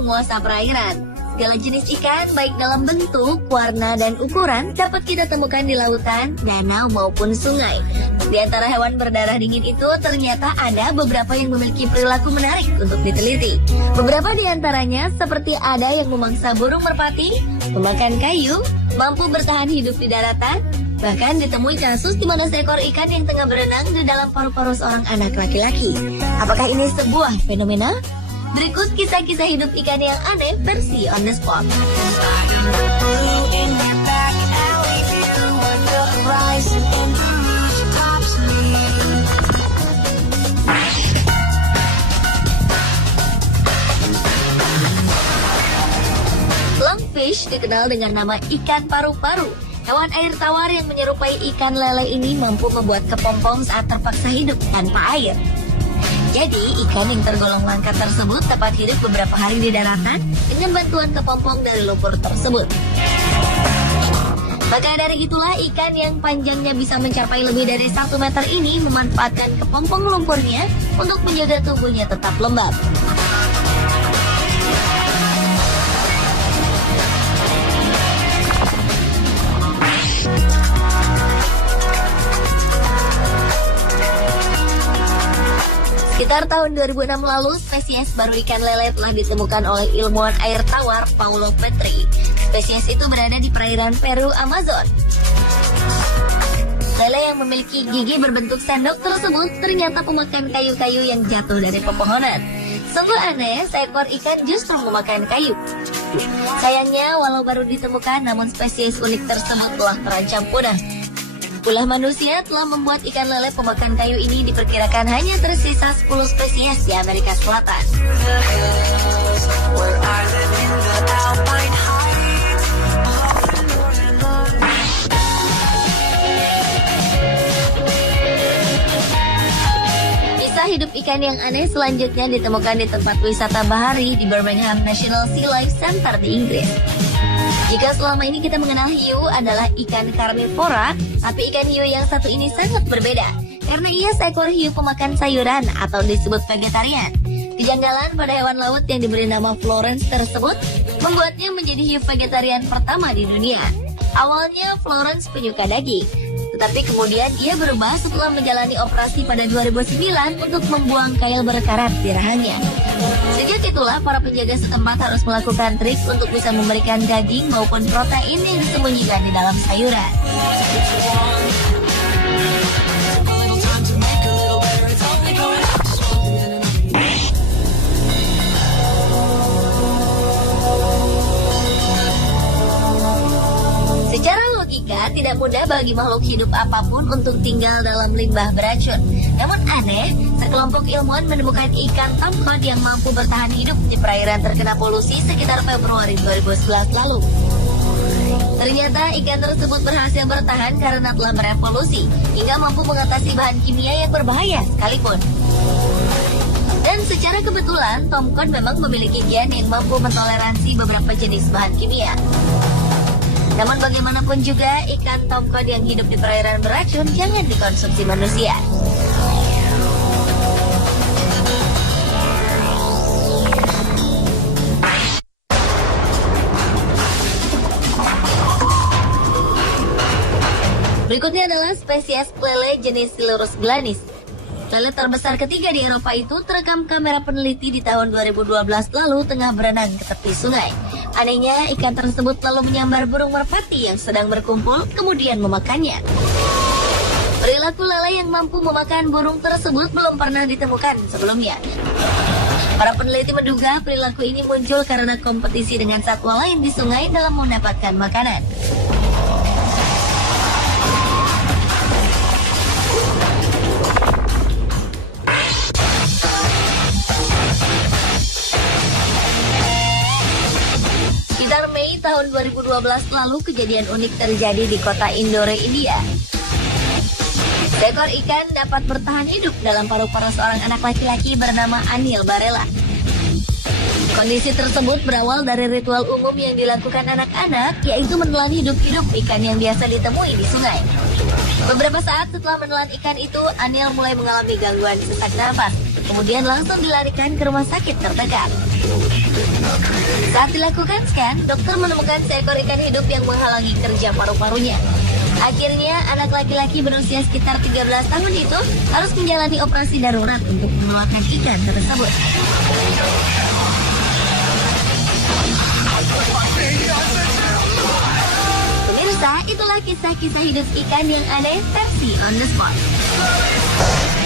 penguasa perairan. Segala jenis ikan, baik dalam bentuk, warna, dan ukuran, dapat kita temukan di lautan, danau, maupun sungai. Di antara hewan berdarah dingin itu, ternyata ada beberapa yang memiliki perilaku menarik untuk diteliti. Beberapa di antaranya, seperti ada yang memangsa burung merpati, memakan kayu, mampu bertahan hidup di daratan, bahkan ditemui kasus di mana seekor ikan yang tengah berenang di dalam paru-paru seorang anak laki-laki. Apakah ini sebuah fenomena? Berikut kisah-kisah hidup ikan yang aneh versi On The Spot. Lungfish dikenal dengan nama ikan paru-paru. Hewan air tawar yang menyerupai ikan lele ini mampu membuat kepompong saat terpaksa hidup tanpa air. Jadi, ikan yang tergolong langka tersebut dapat hidup beberapa hari di daratan dengan bantuan kepompong dari lumpur tersebut. Maka dari itulah ikan yang panjangnya bisa mencapai lebih dari 1 meter ini memanfaatkan kepompong lumpurnya untuk menjaga tubuhnya tetap lembab. Sekitar tahun 2006 lalu, spesies baru ikan lele telah ditemukan oleh ilmuwan air tawar Paulo Petri. Spesies itu berada di perairan Peru, Amazon. Lele yang memiliki gigi berbentuk sendok tersebut ternyata pemakan kayu-kayu yang jatuh dari pepohonan. Sungguh aneh, seekor ikan justru memakan kayu. Sayangnya, walau baru ditemukan, namun spesies unik tersebut telah terancam punah. Ulah manusia telah membuat ikan lele pemakan kayu ini diperkirakan hanya tersisa 10 spesies di Amerika Selatan. Kisah hidup ikan yang aneh selanjutnya ditemukan di tempat wisata bahari di Birmingham National Sea Life Center di Inggris. Jika selama ini kita mengenal hiu adalah ikan karnivora, tapi ikan hiu yang satu ini sangat berbeda, karena ia seekor hiu pemakan sayuran atau disebut vegetarian. Kejanggalan pada hewan laut yang diberi nama Florence tersebut membuatnya menjadi hiu vegetarian pertama di dunia. Awalnya Florence penyuka daging, tetapi kemudian ia berubah setelah menjalani operasi pada 2009 untuk membuang kail berkarat di rahangnya. Sejak itulah para penjaga setempat harus melakukan trik untuk bisa memberikan daging maupun protein yang disembunyikan di dalam sayuran. Secara logika, tidak mudah bagi makhluk hidup apapun untuk tinggal dalam limbah beracun. Namun aneh, sekelompok ilmuwan menemukan ikan tomcod yang mampu bertahan hidup di perairan terkena polusi sekitar Februari 2011 lalu. Ternyata ikan tersebut berhasil bertahan karena telah berevolusi hingga mampu mengatasi bahan kimia yang berbahaya sekalipun. Dan secara kebetulan, tomcod memang memiliki gen yang mampu mentoleransi beberapa jenis bahan kimia. Namun bagaimanapun juga, ikan tomcod yang hidup di perairan beracun jangan dikonsumsi manusia. Berikutnya adalah spesies lele jenis Silurus glanis. Lele terbesar ketiga di Eropa itu terekam kamera peneliti di tahun 2012 lalu tengah berenang ke tepi sungai. Anehnya, ikan tersebut lalu menyambar burung merpati yang sedang berkumpul, kemudian memakannya. Perilaku lele yang mampu memakan burung tersebut belum pernah ditemukan sebelumnya. Para peneliti menduga perilaku ini muncul karena kompetisi dengan satwa lain di sungai dalam mendapatkan makanan. Mei tahun 2012 lalu kejadian unik terjadi di kota Indore, India. Seekor ikan dapat bertahan hidup dalam paru-paru seorang anak laki-laki bernama Anil Barela. Kondisi tersebut berawal dari ritual umum yang dilakukan anak-anak, yaitu menelan hidup-hidup ikan yang biasa ditemui di sungai. Beberapa saat setelah menelan ikan itu, Anil mulai mengalami gangguan sesak nafas. Kemudian langsung dilarikan ke rumah sakit terdekat. Saat dilakukan scan, dokter menemukan seekor ikan hidup yang menghalangi kerja paru-parunya. Akhirnya, anak laki-laki berusia sekitar 13 tahun itu harus menjalani operasi darurat untuk mengeluarkan ikan tersebut. Pemirsa, itulah kisah-kisah hidup ikan yang aneh versi On The Spot.